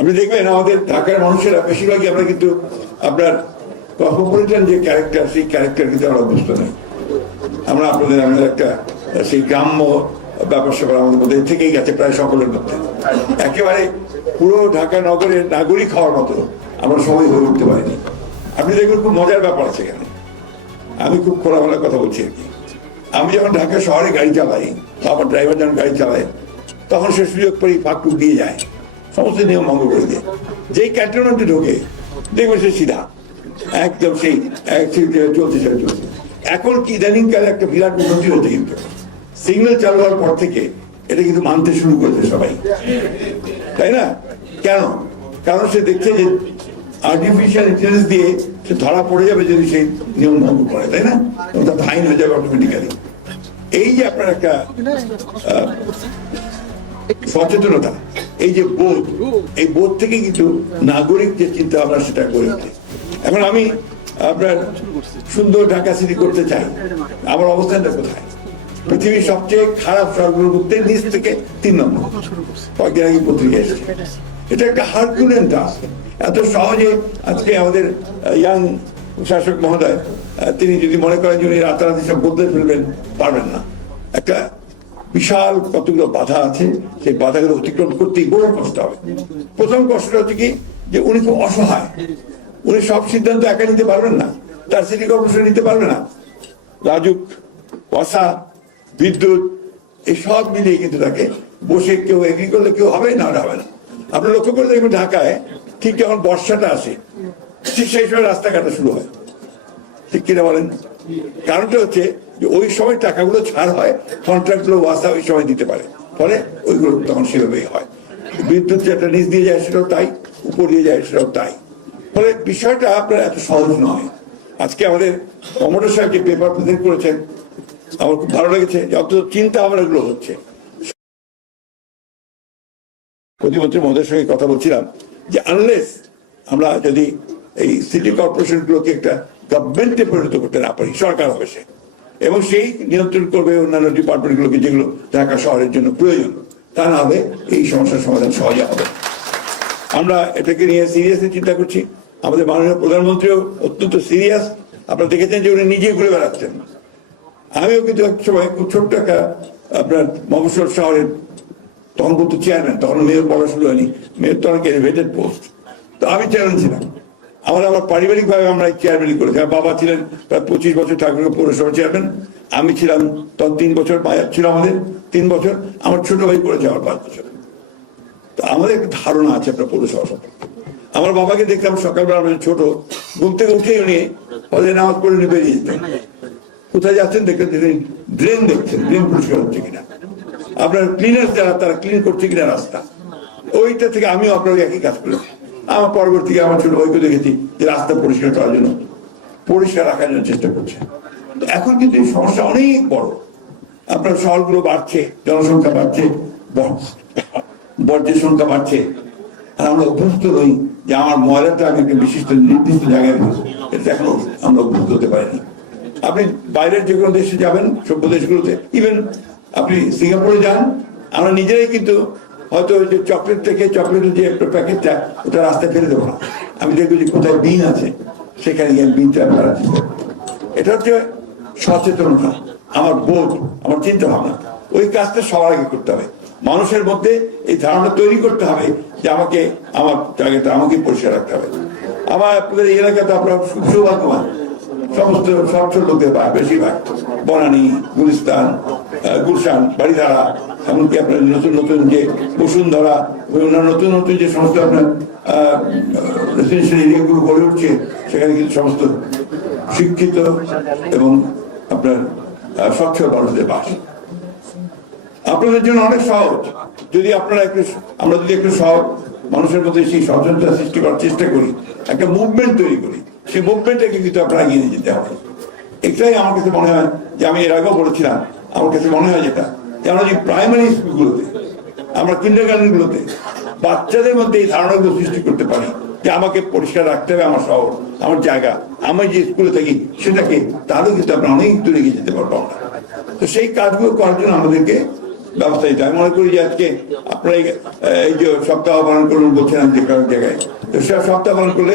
আপনি দেখবেন আমাদের ঢাকার মানুষেরা বেশিরভাগই আমরা কিন্তু আপনার কসমোপলিটান যে ক্যারেক্টার, সেই ক্যারেক্টার কিন্তু আমরা অভ্যস্ত নই। আমরা আমাদের একটা সেই গ্রাম্য ব্যাপার স্যাপার আমাদের মধ্যে থেকেই গেছে প্রায় সকলের মধ্যে। একেবারে পুরো ঢাকা নগরের নাগরিক হওয়ার মতো আমরা সবাই হয়ে উঠতে পারিনি। আপনি দেখবেন খুব মজার ব্যাপার আছে এখানে। আমি খুব খোলামেলা কথা বলছি আর কি। আমি যখন ঢাকা শহরে গাড়ি চালাই, আমার ড্রাইভার যখন গাড়ি চালায়, তখন সে সুযোগ পেয়ে ফাঁকটুক দিয়ে যায়, সমস্ত নিয়ম ভঙ্গ করে দিয়ে। যেই ক্যান্টনমেন্টে ঢোকে দেখবে সে সিধা একদম সেই চলছে। এখন কি ইদানিংকালে একটা বিরাট উন্নতি হচ্ছে, কিন্তু সিগন্যাল চালু হওয়ার পর থেকে এটা কিন্তু মানতে শুরু করেছে সবাই, তাই না? কেন? কারণ সে দেখছে যে আর্টিফিশিয়াল ইন্টেলিজেন্স দিয়ে সে ধরা পড়ে যাবে যদি সেই নিয়ম ভঙ্গ করে, তাই না? তার ফাইন হয়ে যাবে অটোমেটিক্যালি। এই যে আপনার একটা সচেতনতা, এই যে বোধ, এই বোধ থেকে কিন্তু নাগরিক যে চিন্তা ভাবনা সেটা গড়ে ওঠে। এখন আমি আপনার সুন্দর ঢাকা সিটি করতে চাই, আমার অবস্থানটা কোথায়? পৃথিবীর সবচেয়ে খারাপ শহরগুলোর মধ্যে নিচ থেকে 3 নম্বর, কয়েকদিন আগে পত্রিকা এসেছে। এটা একটা হারকিউলিয়ান টাস্ক। এত সহজে আজকে আমাদের ইয়াং শাসক মহোদয় তিনি যদি মনে করেন যে উনি রাতারাতি সব বদলে ফেলবেন, পারবেন না। একটা বিশাল কতগুলো বাধা আছে, সেই বাধাগুলো অতিক্রম করতেই বড় কষ্ট হবে। প্রথম কষ্টটা হচ্ছে কি, যে উনি খুব অসহায়, উনি সব সিদ্ধান্ত একা নিতে পারবেন না, তার সিটি কর্পোরেশন নিতে পারবে না। রাজুক, ওয়াসা, বিদ্যুৎ, এই সব মিলিয়ে কিন্তু তাকে বসে কেউ এগ্রি করলে কেউ হবে না, হবে না। আপনি লক্ষ্য করে দেখবেন ঢাকায় ঠিক যখন বর্ষাটা আসে, ঠিক সেই সময় রাস্তা কাটা শুরু হয়, ঠিক কিনা বলেন? কারণটা হচ্ছে যে ওই সময় টাকাগুলো ছাড় হয়, কন্ট্রাক্টগুলো ওয়াসা ওই সময় দিতে পারে, ফলে ওইগুলো তখন সেভাবেই হয়। বিদ্যুৎ যেটা নিচ দিয়ে যায় সেটাও তাই, উপর দিয়ে যায় সেটাও তাই। ফলে বিষয়টা আপনার এত সহজ নয়। আজকে আমাদের কমোডার সাহেব যে পেপার প্রেজেন্ট করেছেন, আমার খুব ভালো লেগেছে যে অত চিন্তা ভাবনাগুলো হচ্ছে। প্রতিমন্ত্রী মহোদয়ের সঙ্গে কথা বলছিলাম যে আনলেস আমরা যদি এই সিটি কর্পোরেশন গুলোকে একটা গভর্নমেন্টে পরিণত করতে না পারি, সরকার হবে সে, এবং সেই নিয়ন্ত্রণ করবে অন্যান্য ডিপার্টমেন্ট গুলোকে যেগুলো ঢাকা শহরের জন্য প্রয়োজন, তা না হবে এই সমস্যার সমাধান সহজে হবে। আমরা এটাকে নিয়ে সিরিয়াসলি চিন্তা করছি। আমাদের মাননীয় প্রধানমন্ত্রীও অত্যন্ত সিরিয়াস। আপনারা দেখেছেন যে উনি নিজে ঘুরে বেড়াচ্ছেন। আমিও কিন্তু এক সময় খুব ছোট্ট একটা আপনার মফস্বল শহরের, তখন বলতো চেয়ারম্যান, তখন মেয়র বলা শুরু হয়নি, মেয়র তো অনেক এলিভেটেড পোস্ট, তো আমি চেয়ারম্যান ছিলাম। আমার পারিবারিক ভাবে আমরা চেয়ারম্যানই করেছি। আমার বাবা ছিলেন প্রায় 25 বছর ঠাকুরগাঁও পৌরসভা চেয়ারম্যান, আমি ছিলাম তখন 3 বছর, মায়া ছিল আমাদের 3 বছর, আমার ছোট ভাই করেছে আমার 5 বছর। তো আমাদের একটা ধারণা আছে আপনার পৌরসভা সম্পর্কে। আমার বাবাকে দেখলাম সকালবেলা, আমরা ছোট, ঘুম থেকে উঠেই উনি হলে নামাজ পড়ে নিয়ে বেরিয়ে যেতেন। কোথায় যাচ্ছেন দেখলেন, ড্রেন দেখছেন, ড্রেন পরিষ্কার হচ্ছে কিনা, আপনার ক্লিনার যারা তারা ক্লিন করছে কিনা রাস্তা, ওইটা থেকে আমিও আপনার একই কাজ করেছি। আমার পরবর্তী আমার ছোট ভাইকে দেখেছি যে রাস্তা পরিষ্কার করার জন্য, পরিষ্কার রাখার জন্য চেষ্টা করছে। এখন কিন্তু এই সমস্যা অনেক বড়। আপনার শহরগুলো বাড়ছে, জনসংখ্যা বাড়ছে, বর্জ্যের সংখ্যা বাড়ছে, আর আমরা অভ্যস্ত নই যে আমার ময়লাটা আমি একটা বিশিষ্ট নির্দিষ্ট জায়গায় ফেলবো। এটা এখনো আমরা অভ্যস্ত হতে পারিনি। আপনি বাইরের যে কোনো দেশে যাবেন, সভ্য দেশগুলোতে, ইভেন আপনি সিঙ্গাপুরে যান, আমরা নিজেরাই কিন্তু হয়তো যে চকলেট থেকে চকলেটের যে একটা প্যাকেটটা, ওটা রাস্তায় ফেলে দেবো না। আমি দেখবো যে কোথায় বিন আছে, সেখানে গিয়ে বিনটা ফেলার চেষ্টা করবো। এটা হচ্ছে সচেতনতা, আমার বোধ, আমার চিন্তা ভাবনা। ওই কাজটা সবার আগে করতে হবে। মানুষের মধ্যে এই ধারণা তৈরি করতে হবে যে আমাকে, আমার জায়গাটা আমাকে পরিষ্কার রাখতে হবে। আমার আপনাদের এই এলাকাতে আপনার খুব সৌভাগ্যবান, সমস্ত স্বচ্ছ লোকের বেশিরভাগ বনানী, গুলিস্তান, গুলশান, বাড়িধারা, এমনকি আপনার নতুন নতুন যে বসুন্ধরা, নতুন নতুন যে সমস্ত আপনার রেসিডেন্সিয়াল এরিয়াগুলো গড়ে উঠছে, সেখানে কিন্তু সমস্ত শিক্ষিত এবং আপনার স্বচ্ছ মানুষদের বাস। আপনাদের জন্য অনেক সহজ যদি আপনারা আমরা যদি একটু সহজ মানুষের মধ্যে সেই সচেতনতা সৃষ্টি করার চেষ্টা করি, একটা মুভমেন্ট তৈরি করি, সেই মুভমেন্টটাকে কিন্তু আপনারা এগিয়ে নিয়ে যেতে হবে। এটাই আমার কাছে মনে হয় যে আমি এর আগেও বলেছিলাম, আমার কাছে মনে হয় যেটা যে আমরা যে প্রাইমারি স্কুলগুলোতে, আমরা কিন্ডারগার্টেন গুলোতে বাচ্চাদের মধ্যে এই ধারণাগুলো সৃষ্টি করতে পারি যে আমাকে পরিষ্কার রাখতে হবে আমার শহর, আমার জায়গা, আমি যে স্কুলে থাকি সেটাকে, তাহলেও কিন্তু আমরা অনেক দূরে এগিয়ে যেতে পারবো আমরা। তো সেই কাজগুলো করার জন্য আমাদেরকে ব্যবস্থা নিতে আমি মনে করি যে আজকে আপনারা এই যে সপ্তাহ পালন করুন বলছেন যে কারো জায়গায়, তো সপ্তাহ পালন করলে